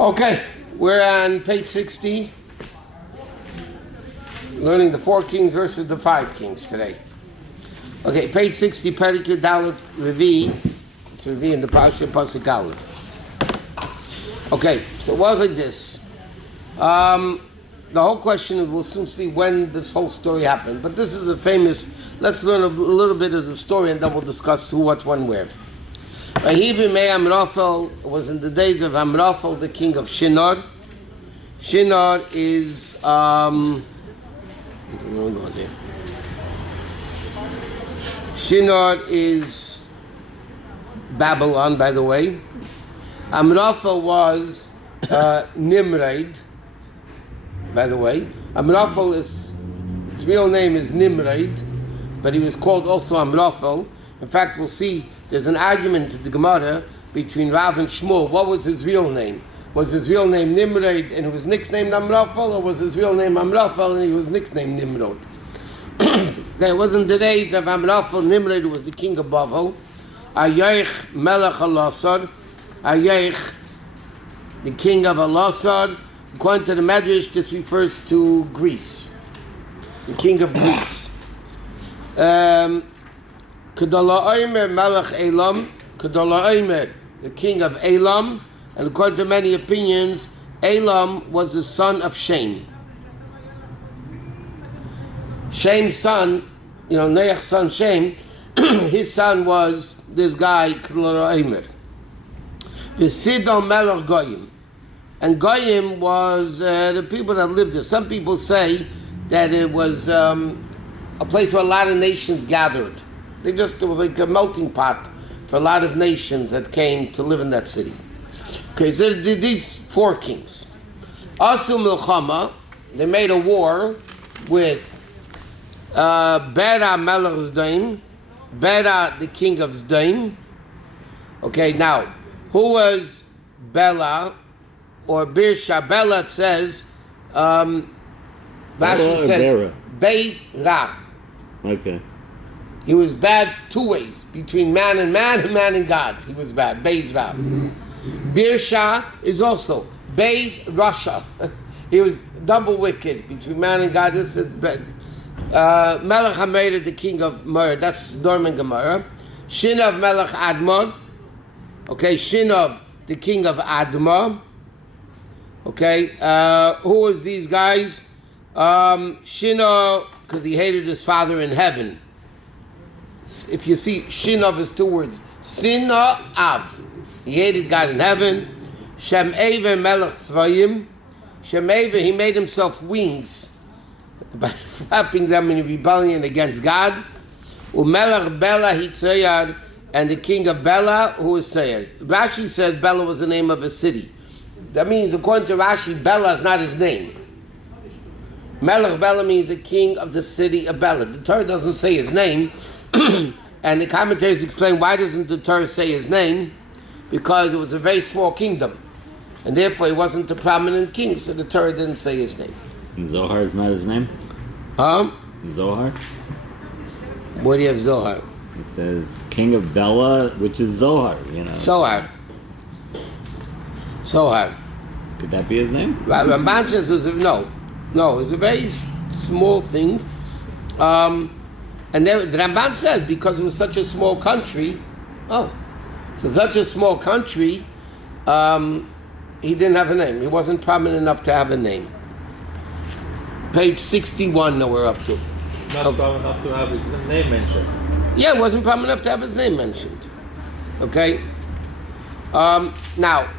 Okay, we're on page 60, learning the 4 kings versus the 5 kings today. Okay, page 60, Perek Dalet Revi, it's Revi in the Parsha Pasuk Aleph. Okay, so it was like this. The whole question, we'll soon see when this whole story happened, but this is a famous, let's learn a little bit of the story and then we'll discuss who, what, when, where. Amraphel was in the days of Amraphel, the king of Shinar. Shinar is Shinar is Babylon, by the way. Amraphel was Nimrod, by the way. Amraphel his real name is Nimrod, but he was called also Amraphel. In fact, we'll see there's an argument in the Gemara between Rav and Shmuel. What was his real name? Was his real name Nimrod and he was nicknamed Amraphel, or was his real name Amraphel and he was nicknamed Nimrod? There wasn't the days of Amraphel. Nimrod was the king of Bavel. Lech Melech Alasar. Lech, the king of Alasar. According to the Medrash, this refers to Greece. The king of Greece. Kedala Omer Melech Elam, Kedala Omer, the king of Elam, and according to many opinions, Elam was the son of Shem. Shem's son, Noach's son Shem, his son was this guy, Kedala Omer. V'Sidon Melech Goyim. And Goyim was the people that lived there. Some people say that it was a place where a lot of nations gathered. It was like a melting pot for a lot of nations that came to live in that city. Okay, so these 4 kings. Asu Milchama, they made a war with Bera Melech Zdaim, Bera the king of Zdaim. Okay, now, who was Bela, or Birsha? Bela, it says, Rashi says, Beis Ra. Okay. He was bad 2 ways, between man and God. He was bad. Beis Ra. Birsha is also Beis Rasha. He was double wicked between man and God. This is bad. Melech HaMeir, the king of Mer. That's Dorman Gemara. Shinov Melech Admar. Okay, Shinov, the king of Admar. Okay, who was these guys? Shino, because he hated his father in heaven. If you see, Shinov is 2 words. Sina Av. He hated God in heaven. Shem'eva Melech Tzvayim. Shem'eva, he made himself wings by flapping them in rebellion against God. Umelech Bela Hitzayar, and the king of Bela, who is Sayar. Rashi says Bela was the name of a city. That means, according to Rashi, Bela is not his name. Melech Bela means the king of the city of Bela. The Torah doesn't say his name. And the commentators explain why doesn't the Torah say his name? Because it was a very small kingdom, and therefore he wasn't a prominent king, so the Torah didn't say his name. Zohar is not his name? Zohar? What do you have Zohar? It says king of Bela, which is Zohar, Zohar. Could that be his name? Ramban says no, it was a very small thing. And then the Ramban says, because it was such a small country, he didn't have a name. He wasn't prominent enough to have a name. Page 61, now we're up to. Not prominent enough to have his name mentioned. Yeah, it wasn't prominent enough to have his name mentioned. Okay? Now,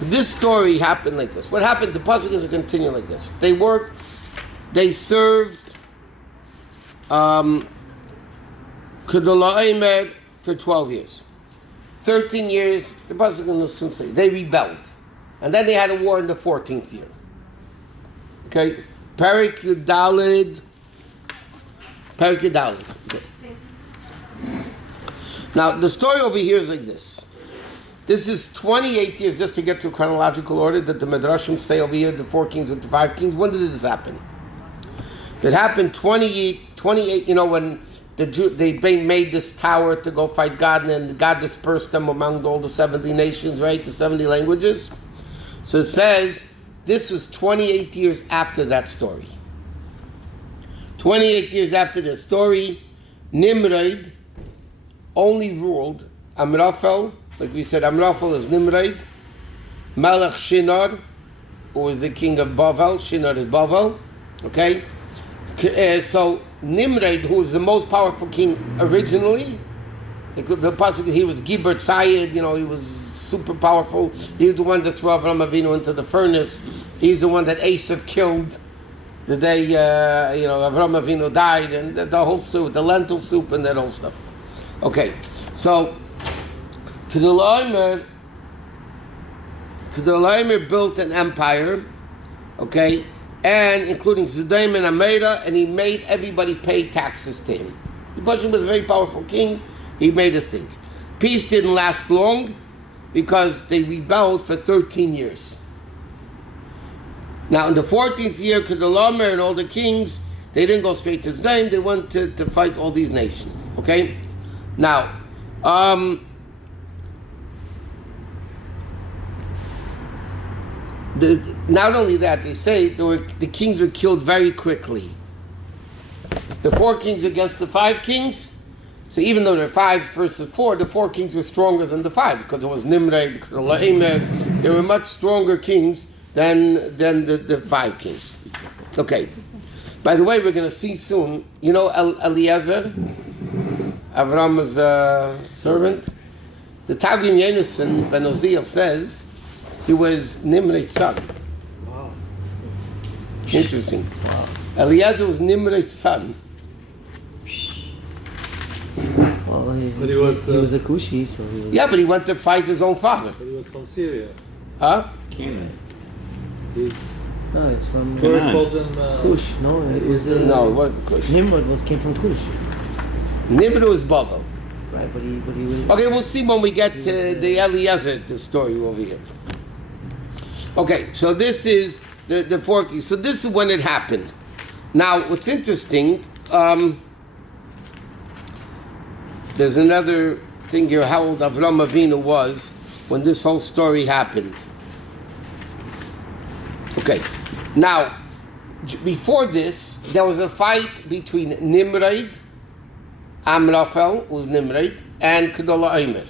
this story happened like this. What happened, the pasuk is to continue like this. They served Kedala Omer for 12 years. 13 years, the pasuk will soon say, they rebelled. And then they had a war in the 14th year. Okay? Perek Dalet. Okay. Now, the story over here is like this. This is 28 years, just to get to chronological order, that the Midrashim say over here, the 4 kings with the 5 kings. When did this happen? It happened 28, when they made this tower to go fight God, and then God dispersed them among all the 70 nations, right? The 70 languages. So it says this was 28 years after that story. 28 years after the story, Nimrod only ruled Amraphel, like we said, Amraphel is Nimrod, Melech Shinar, who was the king of Bavel, Shinar is Bavel, okay? So Nimrod, who was the most powerful king originally, he was Giber Tzayed, he was super powerful. He was the one that threw Avram Avinu into the furnace. He's the one that Esav killed the day, Avram Avinu died, and the whole soup, the lentil soup and that whole stuff. Okay, so Kedolaimer built an empire, okay, and including Zedem and Ameda, and he made everybody pay taxes to him. The Bashim was a very powerful king. He made a thing. Peace didn't last long because they rebelled for 13 years. Now, in the 14th year, Kedolaimer and all the kings, they didn't go straight to Zedem. They went to fight all these nations. Okay? Now, not only that, they say the kings were killed very quickly. The 4 kings against the 5 kings. So even though there are 5 versus 4, the 4 kings were stronger than the 5 because it was Nimrod, Kedolaimer. They were much stronger kings than the 5 kings. Okay. By the way, we're going to see soon. You know Eliezer, Avram's servant. The Targum Yonason Ben Oziel says he was Nimrod's son. Wow. Interesting. Wow. Eliezer was Nimrod's son. Well, But he was a Kushi, so he was... Yeah, but he went to fight his own father. But he was from Syria. Huh? Canaan. No, it's from Torah calls him Kush. No, it was... No, it wasn't Kush. Nimrod came from Kush. Nimrod was Bavel. Right, but he was... Okay, we'll see when we get to the Eliezer, the story over here. Okay, so this is the 4 kings. So this is when it happened. Now, what's interesting, there's another thing here, how old Avram Avinu was when this whole story happened. Okay, now, before this, there was a fight between Nimrod, Amraphel, who was Nimrod, and Kedolaimer.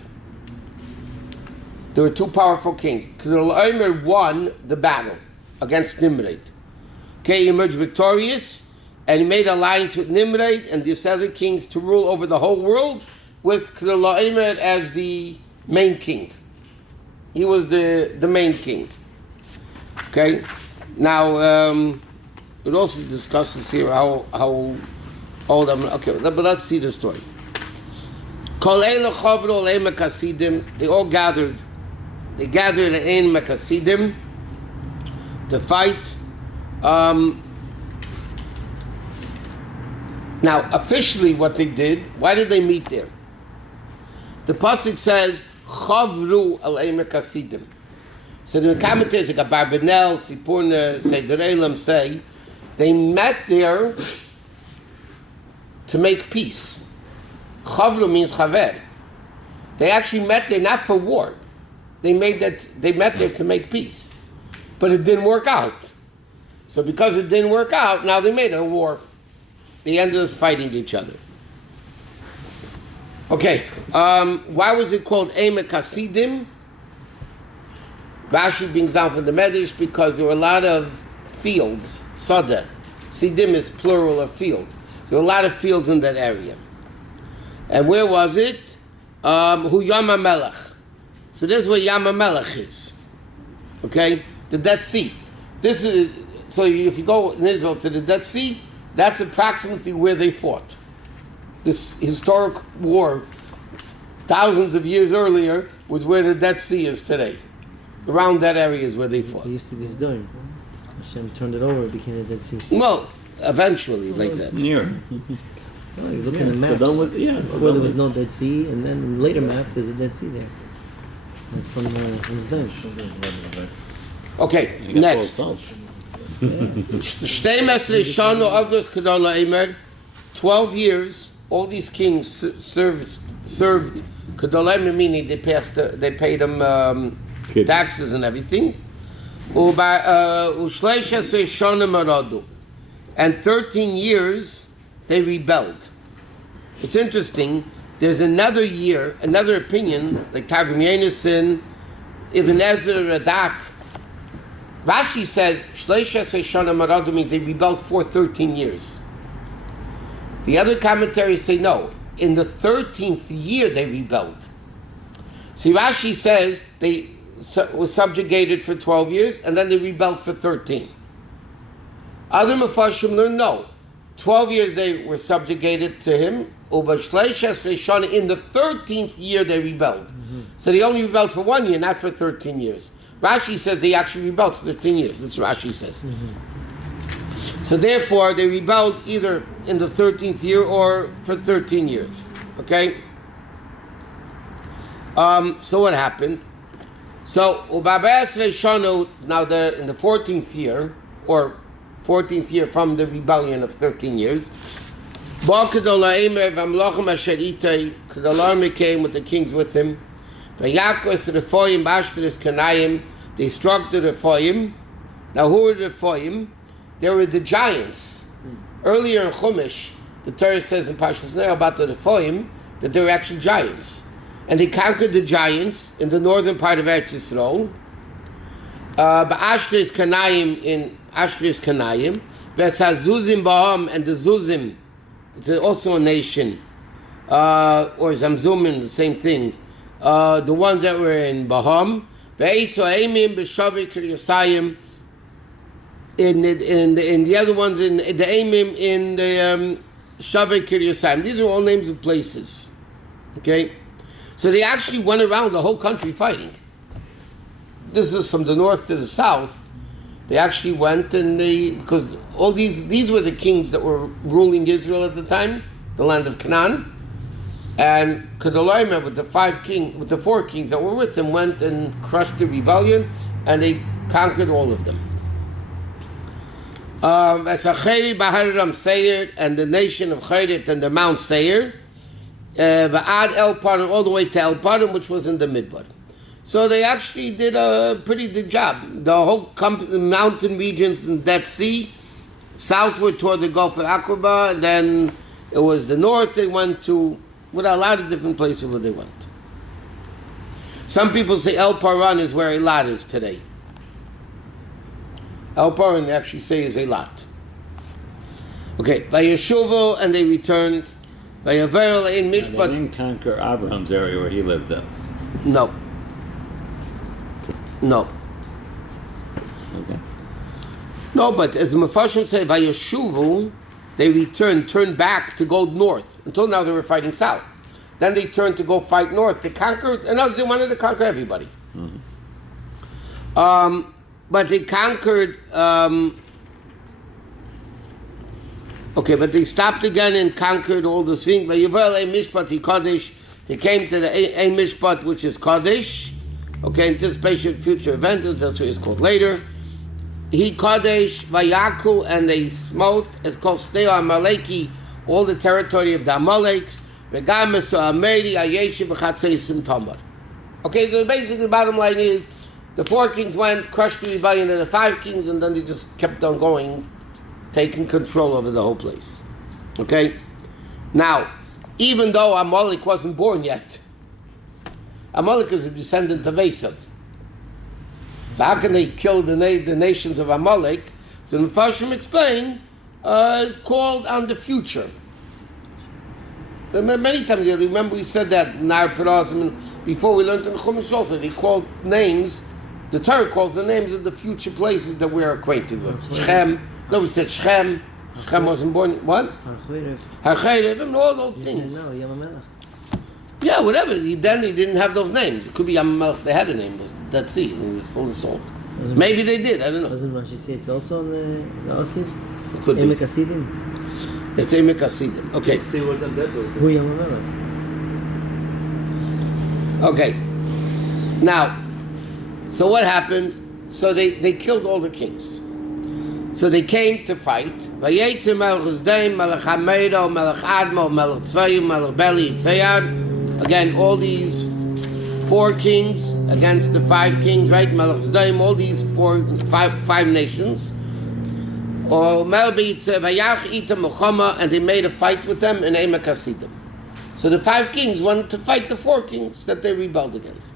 There were 2 powerful kings. Kedolaimer won the battle against Nimrod. Okay, he emerged victorious, and he made alliance with Nimrod and the other kings to rule over the whole world, with Kedolaimer as the main king. He was the main king. Okay, now it also discusses here how old I'm. Okay, but let's see the story. They all gathered. They gathered in Makasidim to fight. Now, officially, what they did? Why did they meet there? The pasuk says Chavru alei Makasidim. So the commentators like Abarbanel, Sipurna, Seder Elam say they met there to make peace. Chavru means chaver. They actually met there not for war. They met there to make peace. But it didn't work out. So because it didn't work out, now they made a war. They ended up fighting each other. Okay, why was it called Emek Hasidim? Rashi brings down from the Medrash because there were a lot of fields, Sada. Sidim is plural of field. There were a lot of fields in that area. And where was it? Hu Yam HaMelech. So this is where Yam HaMelech is. Okay? The Dead Sea. This is, so if you go in Israel to the Dead Sea, that's approximately where they fought. This historic war, thousands of years earlier, was where the Dead Sea is today. Around that area is where they fought. It used to be Sdom. Hashem turned it over, it became the Dead Sea. Well, eventually, like that. Near. Oh, you look at the maps. Where there was no Dead Sea, and then in later map, there's a Dead Sea there. That's from Sdom. Okay, next. 12 years all these kings served Kedolem, meaning they paid them taxes and everything. And 13 years they rebelled. It's interesting. There's another year, another opinion, like Targum Yonasan, Ibn Ezra, Radak. Rashi says Shleisha Shana Maradu means they rebelled for 13 years. The other commentaries say no. In the 13th year they rebelled. See, Rashi says they were subjugated for 12 years and then they rebelled for 13. Other Mefarshim learn no. 12 years they were subjugated to him. In the 13th year they rebelled. Mm-hmm. So they only rebelled for 1 year, not for 13 years. Rashi says they actually rebelled for 13 years. That's what Rashi says. Mm-hmm. So therefore they rebelled either in the 13th year or for 13 years. Okay? So what happened? So now in the 14th year, or 14th year from the rebellion of 13 years, Kedolaimer came with the kings with him. They struck the Rephaim. Now who were the Rephaim? They were the giants. Earlier in Chumash, the Torah says in Parshas Noah about the Rephaim that they were actually giants. And they conquered the giants in the northern part of Eretz Yisrael. Ba'ashris Kanayim in Ashris Kanayim. Zuzim Baham, and the Zuzim, it's also a nation, or Zamzumin, the same thing. The ones that were in Baham. In the other ones, in the Aimim, in the Shavei Kiryasayim. These are all names of places. Okay? So they actually went around the whole country fighting. This is from the north to the south. They actually went because all these were the kings that were ruling Israel at the time, the land of Canaan. And Kedolaimer with the four kings that were with him went and crushed the rebellion, and they conquered all of them. Esacheri Baharam Seir, and the nation of Chayrit and the Mount Seir, Va'ad El Parim, all the way to El Parim, which was in the Midbar. So they actually did a pretty good job. The whole mountain regions in that sea, southward toward the Gulf of Aqaba, and then it was the north they went to, with a lot of different places where they went. Some people say El Paran is where Eilat is today. El Paran they actually say is Eilat. Okay, Vayeshuvu, and they returned. Vayaver in Mishpat. They didn't conquer Abraham's area where he lived, though. No. Okay. No, but as the Mefarshim say, Vayeshuvu, they turned back to go north. Until now they were fighting south. Then they turned to go fight north. They conquered, and they wanted to conquer everybody. Mm-hmm. But they conquered, but they stopped again and conquered all the things. They came to the Ein Mishpat, which is Kadesh. Okay, anticipation of future events, that's what it's called later. He Kadesh, Vayaku, and they smote, it's called Steo Amaleki, all the territory of the Amaleks. Okay, so basically the bottom line is, the four kings went, crushed the rebellion of the five kings, and then they just kept on going, taking control over the whole place. Okay? Now, even though Amalek wasn't born yet, Amalek is a descendant of Esav. So how can they kill the nations of Amalek? So the Mefarshim explain, it's called on the future. Many times, remember we said that in our Perazim, before we learned in the Chumash also, they called names, the Torah calls the names of the future places that we're acquainted with. Shechem, no, we said Shechem. Shechem wasn't born, what? Har-Cherev, and all those things. Yeah, whatever. Then he didn't have those names. It could be Yamamelech, they had a name, it was Dead Sea, and it was full of salt. Maybe they did, I don't know. Doesn't Rashi say it's also on the Oasis? It could be. Emek Hasidim? It's Emek Hasidim. Okay. Sea wasn't dead. Who Yamamelech? Okay. Now, so what happened? So they killed all the kings. So they came to fight. Vayetze Melech Zdaim, Melech Hamedo, Melech Admo, Melech Tzvayim, Melech Beli, Tzayar. Again, all these 4 kings against the 5 kings, right? Melech Zdaim, all these five nations. Or Melbeit Vayach Itam Muchama, and they made a fight with them in Emek Hasidim. So the 5 kings wanted to fight the 4 kings that they rebelled against.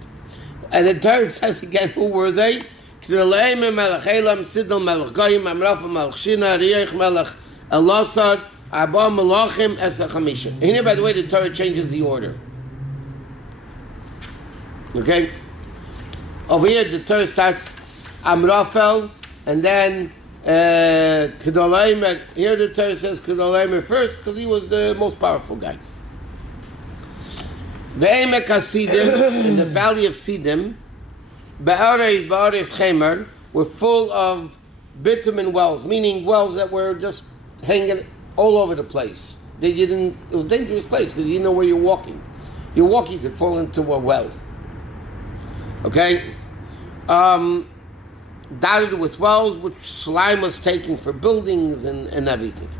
And the Torah says again, who were they? Melech Elam, Sidon, Melech Goyim, Amrafa, Melech Shina, Riech, Melech Elasar, Abba, Melachim, Esach Hamisha. And here, by the way, the Torah changes the order. Okay? Over here, the Torah starts Amrafel, and then Kedolaim. Here the Torah says Kedolaim first, because he was the most powerful guy. Ve'emek HaSidim, in the valley of Sidim, Ba'areis Chemer, were full of bitumen wells, meaning wells that were just hanging all over the place. It was a dangerous place because you didn't know where you're walking. You could fall into a well. Okay? Dotted with wells, which slime was taken for buildings and everything.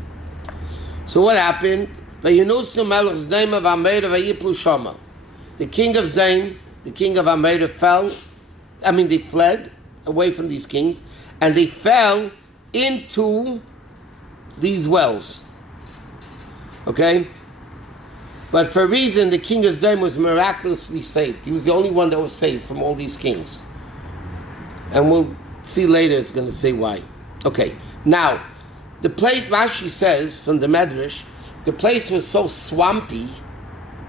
So what happened? The king of Zdaim, the king of Ameda they fled away from these kings, and they fell into these wells. Okay? But for a reason, the king of Zdaim was miraculously saved. He was the only one that was saved from all these kings. And we'll see later, it's going to say why. Okay. Now, the place, Rashi says, from the Medrash, the place was so swampy.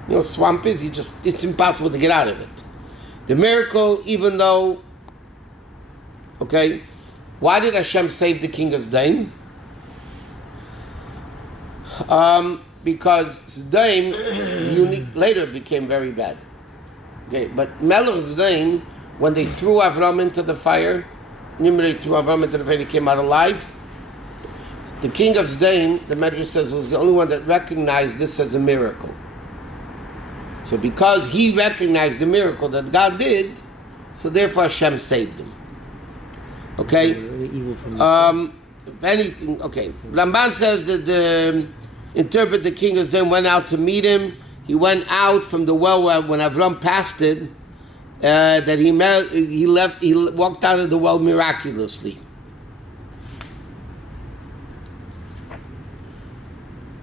You know, swamp is, it's impossible to get out of it. The miracle, even though, okay, why did Hashem save the king of Zdaim? Because Zdaim later became very bad. Okay, but Melech Zdaim, when they threw Avram into the fire, Nimrod threw Avram into the fire, he came out alive. The king of Zdaim, the Medrash says, was the only one that recognized this as a miracle. So because he recognized the miracle that God did, so therefore Hashem saved him. Okay? If anything, okay. Ramban says that interpret the king of Zdaim went out to meet him. He went out from the well when Avram passed it, that he walked out of the well miraculously.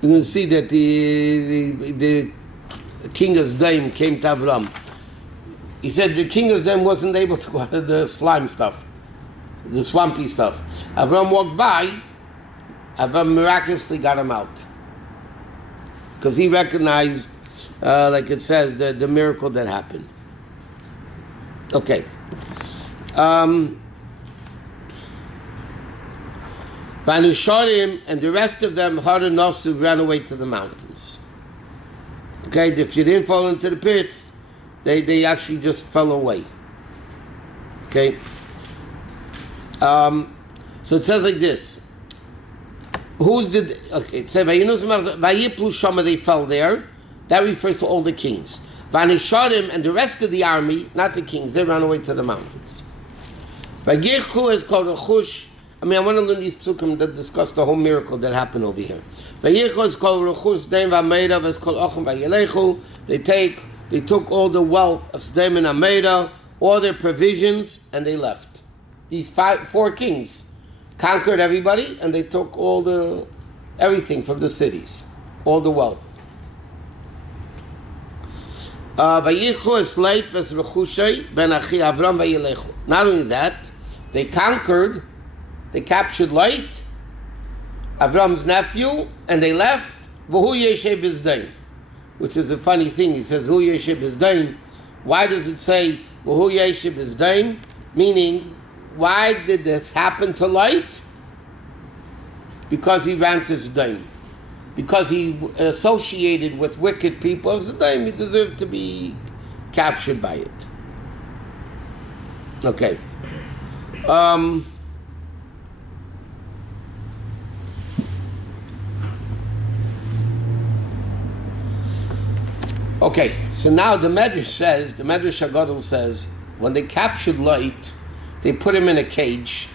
You can see that the king of Zdaim came to Avram. He said the king of Zdaim wasn't able to go out of the slime stuff, the swampy stuff. Avram walked by, Avram miraculously got him out. Because he recognized, like it says, the miracle that happened. Okay. Vanusharim and the rest of them, Haranosu, ran away to the mountains. Okay, if you didn't fall into the pits, they actually just fell away. Okay. So it says like this. It says Vayiplu Shama, they fell there. That refers to all the kings. Vanisharim and the rest of the army, not the kings, they ran away to the mountains. Vayichu is called a chush. I want to learn these psukim that discuss the whole miracle that happened over here. Vayichu is called Rechus Zdaim v'Ameda, is called Ochem v'Yelechu. They took all the wealth of Zdaim and Ameda, all their provisions, and they left. These 4 kings conquered everybody, and they took everything from the cities, all the wealth. Vayichu is late v'es Rechushay ben Achi Avram v'Yelechu. Not only that, they captured Lot, Avram's nephew, and they left. V'hu yeshev b'Zdaim, which is a funny thing. He says, "V'hu yeshev b'Zdaim." Why does it say "V'hu yeshev b'Zdaim"? Meaning, why did this happen to Lot? Because he ran to Zdaim. Because he associated with wicked people of Zdaim, he deserved to be captured by it. Okay. Okay, so now the Medrash HaGadol says, when they captured Lot, they put him in a cage,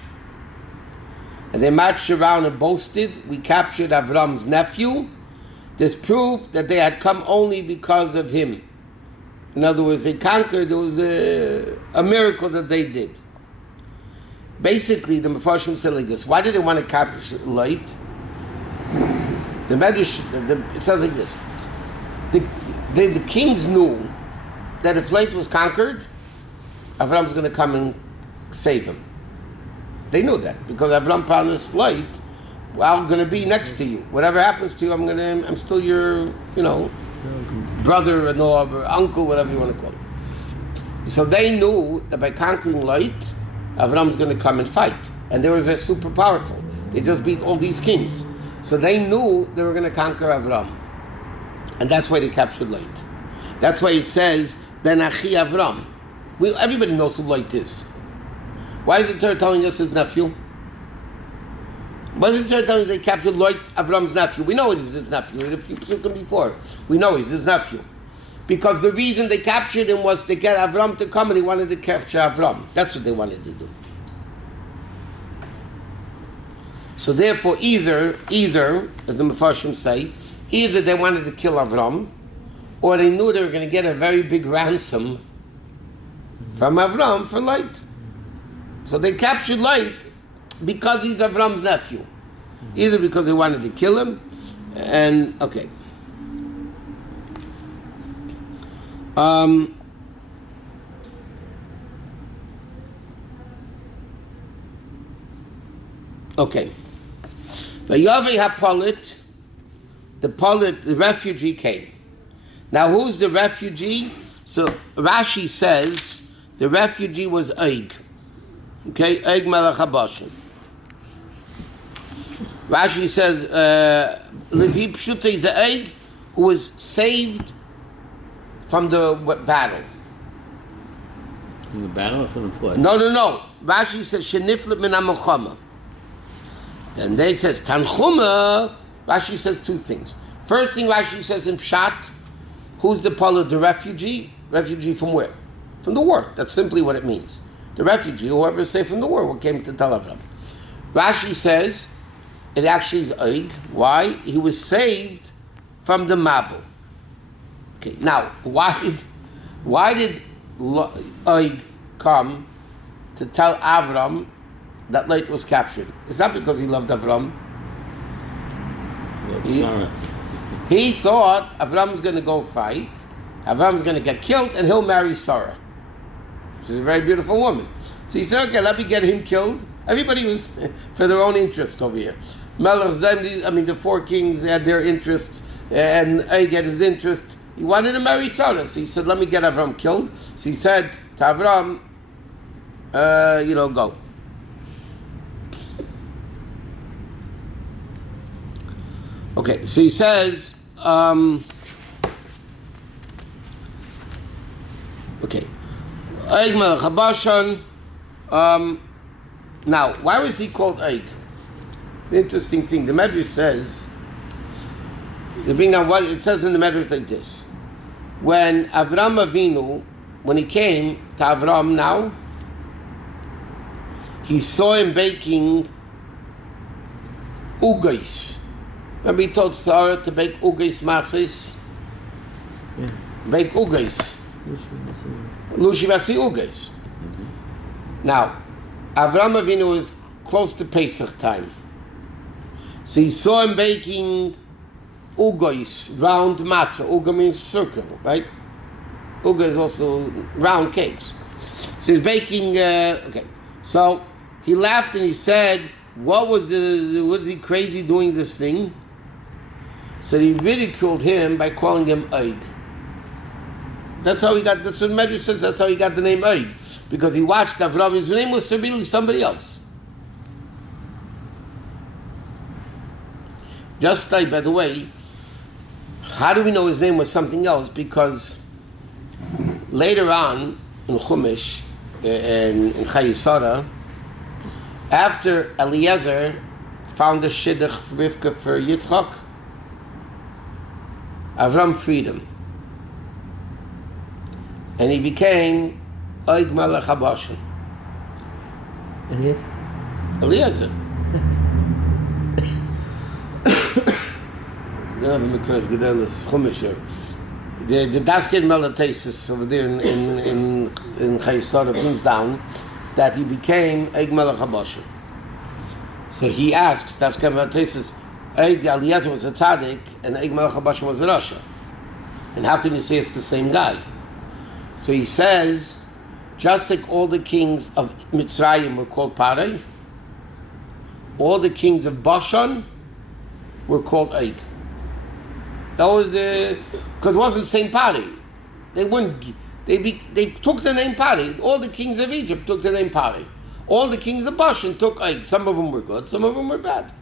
and they marched around and boasted, we captured Avram's nephew. This proved that they had come only because of him. In other words, they conquered, it was a miracle that they did. Basically, the Mefarshim said like this, why did they want to capture Leit? The Medrash, it says like this, the kings knew that if Leit was conquered, Avram was going to come and save him. They knew that, because Avram promised Leit, well, I'm going to be next to you. Whatever happens to you, I'm still your, brother-in-law or uncle, whatever you want to call it. So they knew that by conquering Leit, Avram was going to come and fight. And they were super powerful. They just beat all these kings. So they knew they were going to conquer Avram. And that's why they captured Leit. That's why it says, Ben Achi Avram. Everybody knows who Leit is. Why is the Torah telling us his nephew? Why is the Torah telling us they captured Leit, Avram's nephew? We know he's his nephew. We had a few psukim before. We know he's his nephew. Because the reason they captured him was to get Avram to come, and they wanted to capture Avram. That's what they wanted to do. So therefore, either, as the Mefarshim say, either they wanted to kill Avram, or they knew they were going to get a very big ransom from Avram for Leit. So they captured Leit because he's Avram's nephew. Either because they wanted to kill him, and okay. Okay. The Yavi HaPolit, the refugee came. Now who's the refugee? So Rashi says the refugee was Eig. Okay, Eig Melech HaBashan. Rashi says Levi Pshutei is Eig, who was saved from the battle. From the battle or from the flood? No. Rashi says Sheniflet min HaMelchama. And then it says Tanchuma. Rashi says two things. First thing Rashi says in Pshat, who's the Polit, the refugee? Refugee from where? From the war. That's simply what it means. The refugee, whoever is saved from the war, what came to Tel Aviv. Rashi says it actually is Eig. Why? He was saved from the Mabul. Okay. Now, why did Eig come to tell Avram that Leit was captured? It's not because he loved Avram. He thought Avram's going to go fight, Avram's going to get killed, and he'll marry Sarah. She's a very beautiful woman. So he said, okay, let me get him killed. Everybody was for their own interest over here. The four kings had their interests, and Eig had his interest. He wanted to marry Sarah, so he said, let me get Avram killed. So he said to Avram, go. Okay, so he says, Eig Melech HaBashan. Now, why was he called Eig? It's an interesting thing. The Medrash says, it says in the Medrash like this: when Avram Avinu, when he came to Avram now, he saw him baking ugais. Remember he told Sarah to bake ugais matzos? Yeah. Bake ugais. Lushi vasi ugais. Now, Avram Avinu was close to Pesach time. So he saw him baking ugais, round matzah. Uga means circle, right? Uga is also round cakes. So he's baking, So he laughed and he said, was he crazy doing this thing? So he ridiculed him by calling him Eig. That's what Medrash says, that's how he got the name Eig. Because he watched Avram, his name was really somebody else. Just like, by the way, how do we know his name was something else? Because later on, in Chumash, in Chayesara, after Eliezer found a shidduch for Rivka for Yitzchak, Avram freed him. And he became Eig Melech HaBashan. Eliezer? Eliezer. The Daskin Melatasis over there in Chaysara brings down that he became Eig Melech HaBashar. So he asks, Daskin Melatasis, Eig Eliezer was a tzaddik and Eig Melech HaBashar was a Rasha. And how can you say it's the same guy? So he says, just like all the kings of Mitzrayim were called Parei, all the kings of Bashan were called Eig. That was because it wasn't the same party. They took the name party. All the kings of Egypt took the name party. All the kings of Bashan took Eig. Some of them were good, some of them were bad.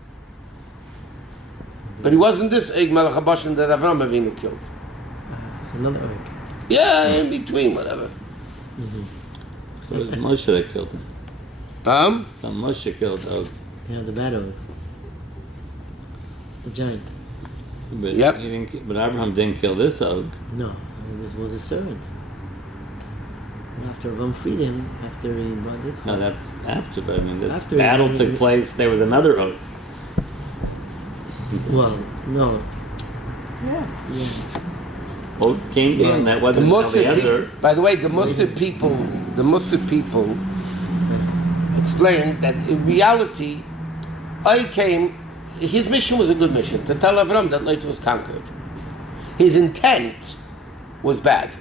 But he wasn't this Eig Melech HaBashan that Avram Avinu killed. It's another Eig. Yeah, in between, whatever. So it was Moshe that killed him. So Moshe killed Og. Yeah, the bad Eig. The giant. But Yep. But Abraham didn't kill this Og. No, this was a servant. And after Avram freed him, after he brought this. No, that's after. But I mean, this After battle he- took place. There was another Og. Well, no. Yeah. Yeah. Og came in. That The wasn't Muslim Eliezer. people, by the way, the Muslim people explained that in reality, I came. His mission was a good mission to tell Avram that Lech was conquered. His intent was bad,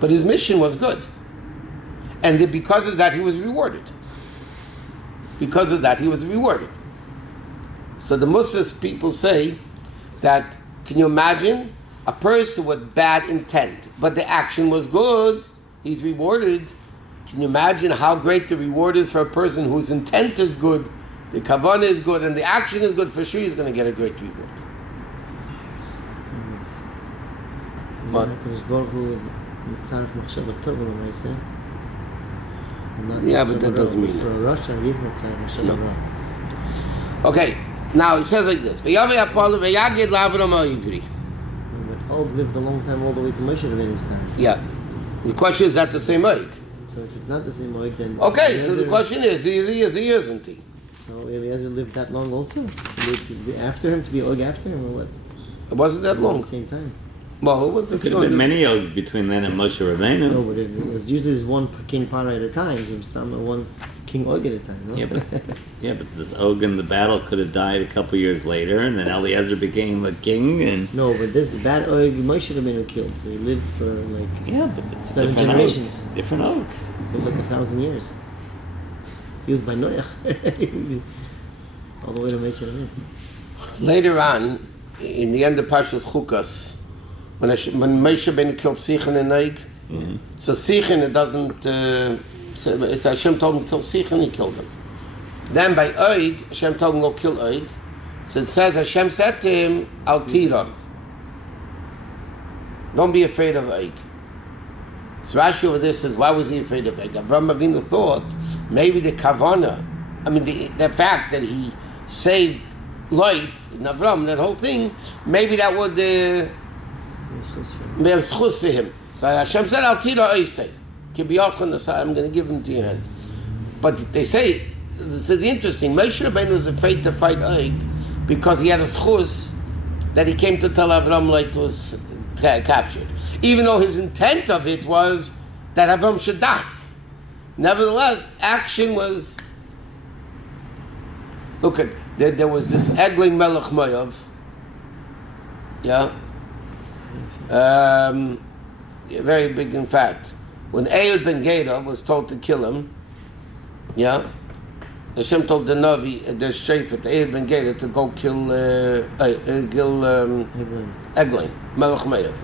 but his mission was good, and that because of that he was rewarded. Because of that he was rewarded. So the Muslim people say that, can you imagine a person with bad intent, but the action was good, he's rewarded. Can you imagine how great the reward is for a person whose intent is good, the kavanah is good, and the action is good? For sure he's going to get a great reward. What? Yeah, but that doesn't mean for Russia, he is mitzvah No. no. Okay, now it says like this. But Og lived a long time all the way to Moshe Rabbeinu's time. Yeah. The question is, that's the same Eig. So if it's not the same Eig, then... Okay, so the Eliezer- question is he isn't he? So Eliezer lived that long also? He lived after him, to be Og after him, or what? It wasn't that At long. the same time. Well, it was Could have been many Ogs between then and Moshe Rabbeinu. No, but it was usually there's one king Para at a time, so one king Og at a time, no? Yeah, but this Og in the battle could have died a couple years later, and then Eliezer became the king, and No, but this bad Og, Moshe Rabbeinu killed, so he lived for like yeah, but it's 7 different generations. Og. Different Og. Lived like 1,000 years. He was by Noach. All the way to Moshe Rabbeinu. Later on, in the end of Parshas Chukas, when Moshe Rabbeinu killed Sichon and Eig, so Sichon, it doesn't, if Hashem told him to kill Sichon, he killed him. Then by Eig, Hashem told him to go kill Eig. So it says, Hashem said to him, Al Tira, don't be afraid of Eig. So Rashi over this says, why was he afraid of Eig? Avram Avinu thought, maybe the Kavanah, the fact that he saved Lech and Avram, that whole thing, maybe that would be a schus for him. So Hashem said, Al Tira Eisei, I'm going to give him to your hand. But they say, this is the interesting, Moshe Rabbeinu was afraid to fight Eig because he had a schus that he came to tell Avram Lech was captured. Even though his intent of it was that Avram should die. Nevertheless, action was... Look at, there was this Eglin Melech Moav, very big in fact. When Ehud ben Geda was told to kill him, Hashem told the Navi, the Shafet, Ehud ben Geda, to go kill Eglin Melech Moav.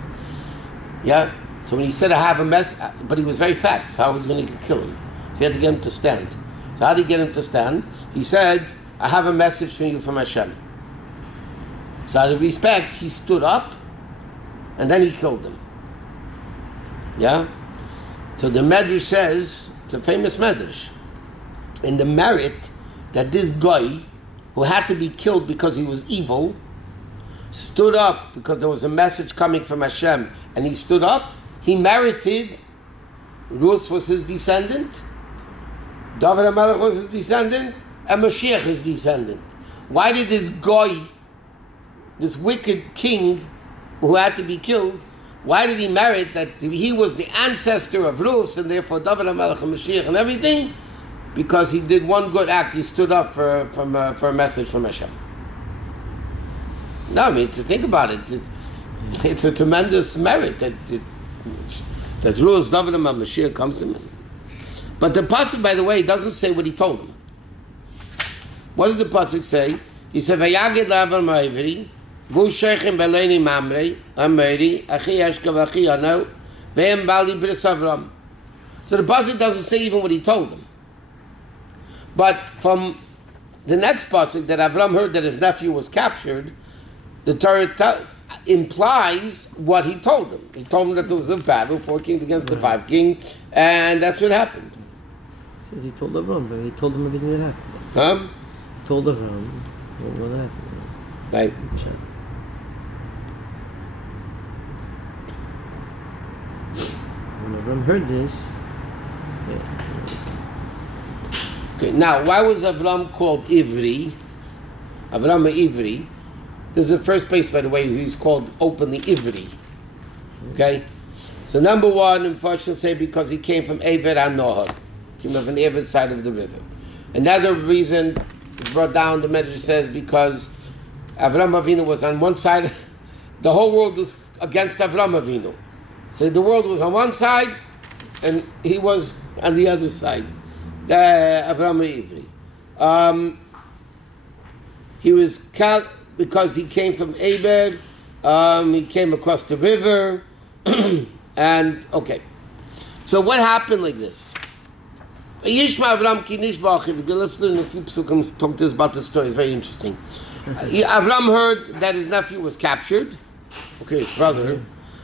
So when he said, I have a mess, but he was very fat, so how was he going to kill him? So he had to get him to stand. So how did he get him to stand? He said, I have a message for you from Hashem. So out of respect, he stood up, and then he killed him. So the Medrash says, it's a famous Medrash, in the merit that this guy, who had to be killed because he was evil, stood up because there was a message coming from Hashem, and he stood up, he merited, Rus was his descendant, David HaMelech was his descendant, a Mashiach is descendant. Why did this goy, this wicked king who had to be killed, why did he merit that he was the ancestor of Rus and therefore David HaMelech and Mashiach and everything? Because he did one good act. He stood up for a message from Hashem. No, I mean, to think about it, it's a tremendous merit that Rus, David and Mashiach comes to him. But the pasuk, by the way, doesn't say what he told him. What did the pasuk say? He said, "Vayagid la'avar ma'ivri, v'hu sheichem b'leini mamrei, ameri, achi yeshka v'achi yano, v'hem bali bris Avram." So the pasuk doesn't say even what he told him. But from the next pasuk that Avram heard that his nephew was captured, the Torah implies what he told him. He told him that there was a battle, 4 kings against the 5 kings, and that's what happened. It says he told Avram, but he told him everything that happened. Huh? Told Avram what happened. Right. When Avram heard this, Okay, now, why was Avram called Ivri? Avram Ivri. This is the first place, by the way, he's called openly Ivri. Okay? So number one, unfortunately, say because he came from Eved HaNohag. Came from the Eved side of the river. Another reason, it's brought down, the Medrash says, because Avram Avinu was on one side, the whole world was against Avram Avinu. So the world was on one side, and he was on the other side. Avram Ivri. He was because he came from Ebed. He came across the river, and okay. So what happened like this? Yishma Avram ki nishbach. Let's learn a few psukim. Talk to us about the story. It's very interesting. Avram heard that his nephew was captured. Okay, his brother.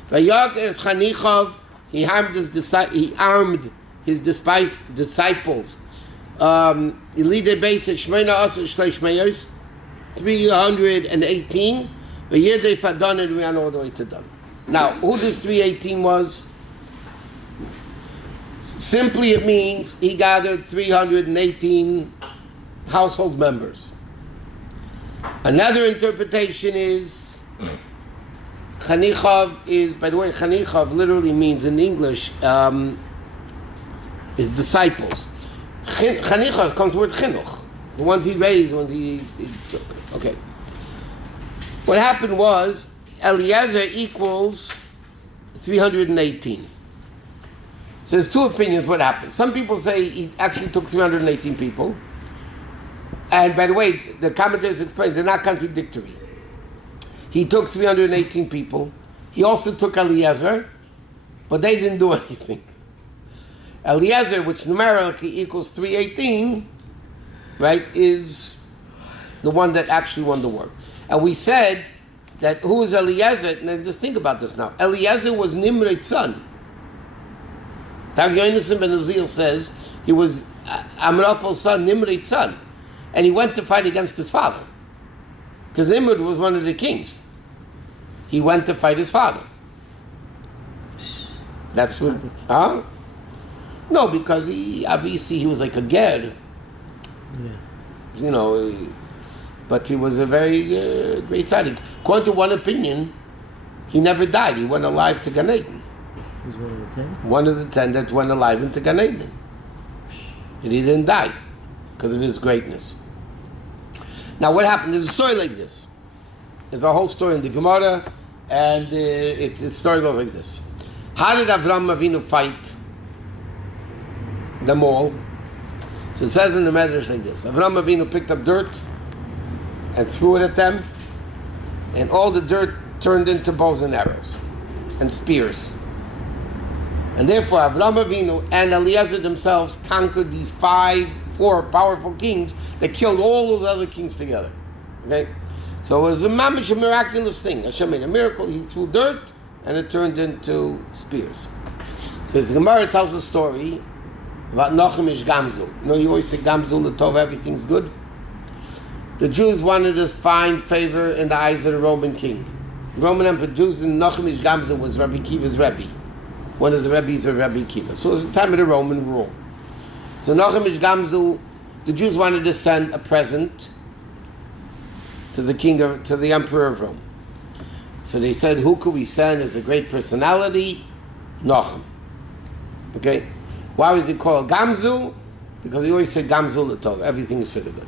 Vayag es chanichav. He armed his disciples. Elide Beis Shmeina Asr Shleish Meyos, 318. V'yedei Fadon, and we ran all the way to Dan. Now, who this 318 was? Simply, it means he gathered 318 household members. Another interpretation is Chanichav is, by the way, Chanichav literally means in English. His disciples. Chanicha comes from the word chinuch. The ones he raised, the ones he took. Okay. What happened was, Eliezer equals 318. So there's two opinions what happened. Some people say he actually took 318 people. And by the way, the commentators explain, they're not contradictory. He took 318 people. He also took Eliezer, but they didn't do anything. Eliezer, which numerically equals 318, right, is the one that actually won the war. And we said that who is Eliezer? Now just think about this now. Eliezer was Nimrod's son. Tag Yonason ben Uzziel says he was Amraphal's son, Nimrod's son. And he went to fight against his father. Because Nimrod was one of the kings. He went to fight his father. That's what... Huh? No, because he was like a ger. Yeah. But he was a very great tzaddik. According to one opinion, he never died. He went alive to Gan Eden. He was one of the 10? One of the 10 that went alive into Gan Eden. And he didn't die because of his greatness. Now what happened? There's a story like this. There's a whole story in the Gemara, and the story goes like this. How did Avram Avinu fight them all? So it says in the Medrash like this. Avram Avinu picked up dirt and threw it at them, and all the dirt turned into bows and arrows and spears. And therefore Avram Avinu and Eliezer themselves conquered these 4 powerful kings that killed all those other kings together. Okay? So it was a miraculous thing. Hashem made a miracle. He threw dirt and it turned into spears. So the Gemara tells a story about Nochem Ish Gamzul. You always say Gamzul, the Tov, everything's good. The Jews wanted to find favor in the eyes of the Roman king. The Roman Emperor Jews, and Nochem Ish Gamzul was Rabbi Kiva's Rebbe. One of the Rebbes of Rabbi Kiva. So it was the time of the Roman rule. So Nochem Ish Gamzul the Jews wanted to send a present to the Emperor of Rome. So they said, who could we send as a great personality? Nochem. Okay? Why was he called Gamzu? Because he always said Gamzu Latov, everything is for the good.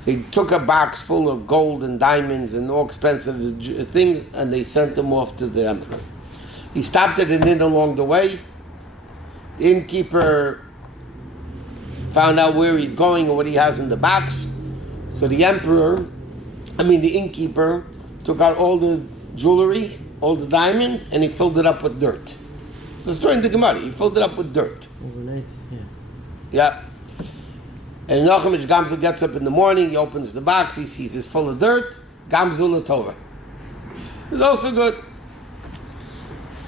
So he took a box full of gold and diamonds and all expensive things, and they sent him off to the emperor. He stopped at an inn along the way. The innkeeper found out where he's going and what he has in the box. So the innkeeper took out all the jewelry, all the diamonds, and he filled it up with dirt. It's a story in the Gemara. He filled it up with dirt. Overnight, yeah. Yeah. And Nochem Gamzu gets up in the morning, he opens the box, he sees it's full of dirt. Gamzu L'Torah. It's also good.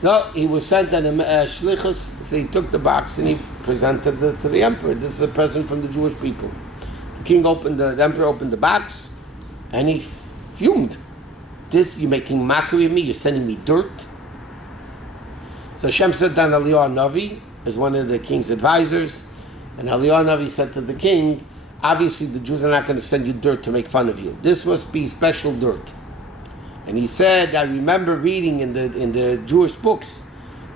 No, he was sent on a shlichus, so he took the box and he presented it to the emperor. This is a present from the Jewish people. The emperor opened the box, and he fumed. You're making mockery of me, you're sending me dirt. So Hashem sent down Eliyahu Navi as one of the king's advisors, and Eliyahu Navi said to the king, obviously the Jews are not going to send you dirt to make fun of you. This must be special dirt. And he said, I remember reading in the Jewish books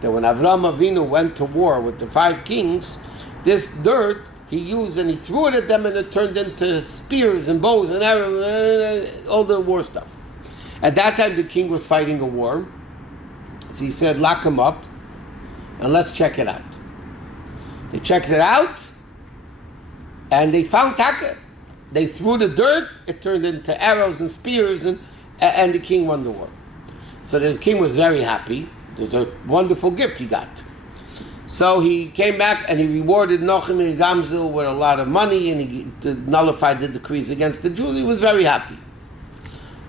that when Avraham Avinu went to war with the 5 kings, this dirt he used and he threw it at them, and it turned into spears and bows and arrows and all the war stuff. At that time the king was fighting a war, so he said, lock him up and let's check it out. They checked it out and they found Taka. They threw the dirt, it turned into arrows and spears, and the king won the war. So the king was very happy. There's a wonderful gift he got. So he came back and he rewarded Nochem and Gamzu with a lot of money, and he nullified the decrees against the Jews. He was very happy.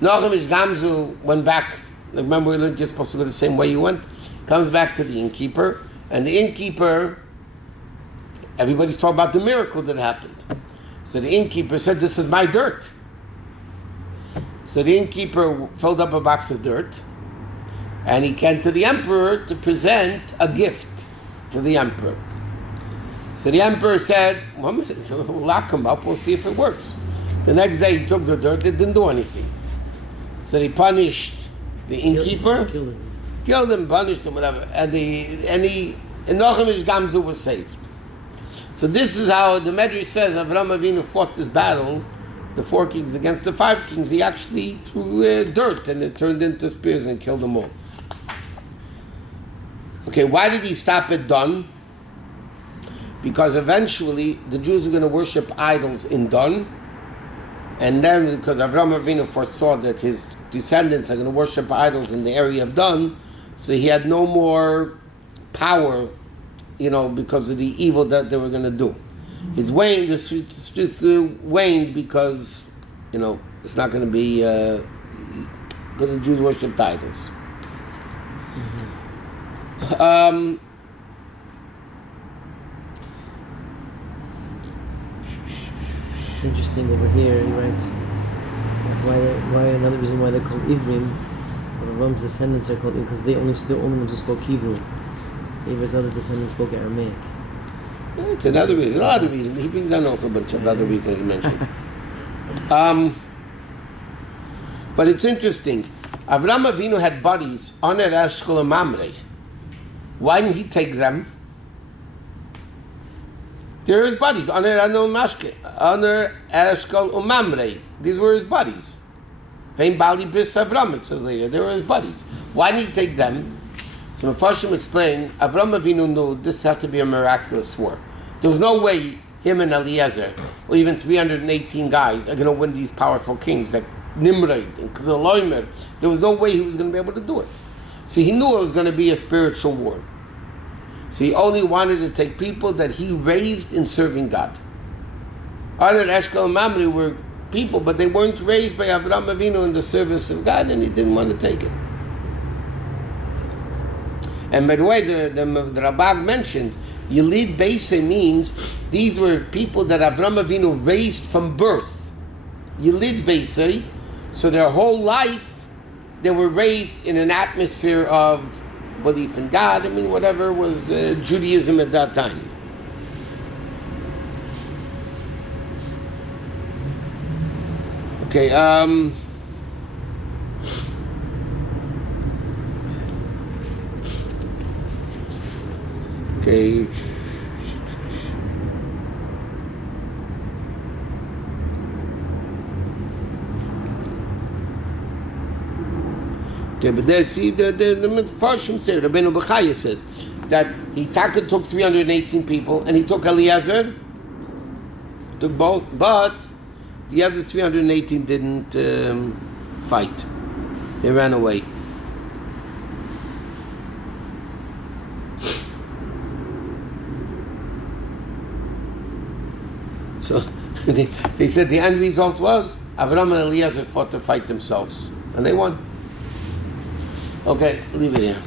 Nochem and Gamzu went back. Remember, we learned you're supposed to go the same way you went. Comes back to the innkeeper, and the innkeeper, everybody's talking about the miracle that happened. So the innkeeper said, this is my dirt. So the innkeeper filled up a box of dirt, and he came to the emperor to present a gift to the emperor. So the emperor said, well, we'll lock him up, we'll see if it works. The next day he took the dirt, it didn't do anything. So he punished the innkeeper, killed him, punished him, whatever, and Nochem Gamzu was saved. So this is how the Medrash says Avraham Avinu fought this battle, the 4 kings against the 5 kings. He actually threw dirt and it turned into spears and killed them all. Okay, why did he stop at Don? Because eventually the Jews were going to worship idols in Don, and then because Avraham Avinu foresaw that his descendants are going to worship idols in the area of Don, so he had no more power, because of the evil that they were going to do. It's waned, the streets waned because, it's not going to be, because the Jews worship idols. It's interesting over here, he writes, why another reason why they're called Ivrim, or Avram's descendants are called Ivrim, because they're only ones who spoke Hebrew. Abraham's other descendants spoke Aramaic. It's another reason, a lot of reasons. He brings down also a bunch of other reasons he mentioned. But it's interesting. Avraham Avinu had buddies, Oner, Eshkol, and Mamre. Why didn't he take them? They're his buddies. Oner, Eshkol, and Mamre. These were his buddies. Vein Bali Bris Avram, it says later. They were his buddies. Why didn't he take them? So Mepharshim explained, Avraham Avinu knew this had to be a miraculous war. There was no way him and Eliezer, or even 318 guys, are going to win these powerful kings like Nimrod and Kedoloimer. There was no way he was going to be able to do it. So he knew it was going to be a spiritual war. So he only wanted to take people that he raised in serving God. Other Eshkol and Mamre were people, but they weren't raised by Avraham Avinu in the service of God, and he didn't want to take it. And by the way, the Rabbah mentions, Yelid Beise means these were people that Avraham Avinu raised from birth. Yelid Beise, so their whole life they were raised in an atmosphere of belief in God. Whatever was Judaism at that time. Okay. Okay. Okay, but there, see, the Farshim say, Rabbeinu Bechaya says that he took 318 people and he took Eliezer, took both, but the other 318 didn't fight. They ran away. So they said the end result was Avram and Eliezer fought to fight themselves, and they won. Okay, leave it here.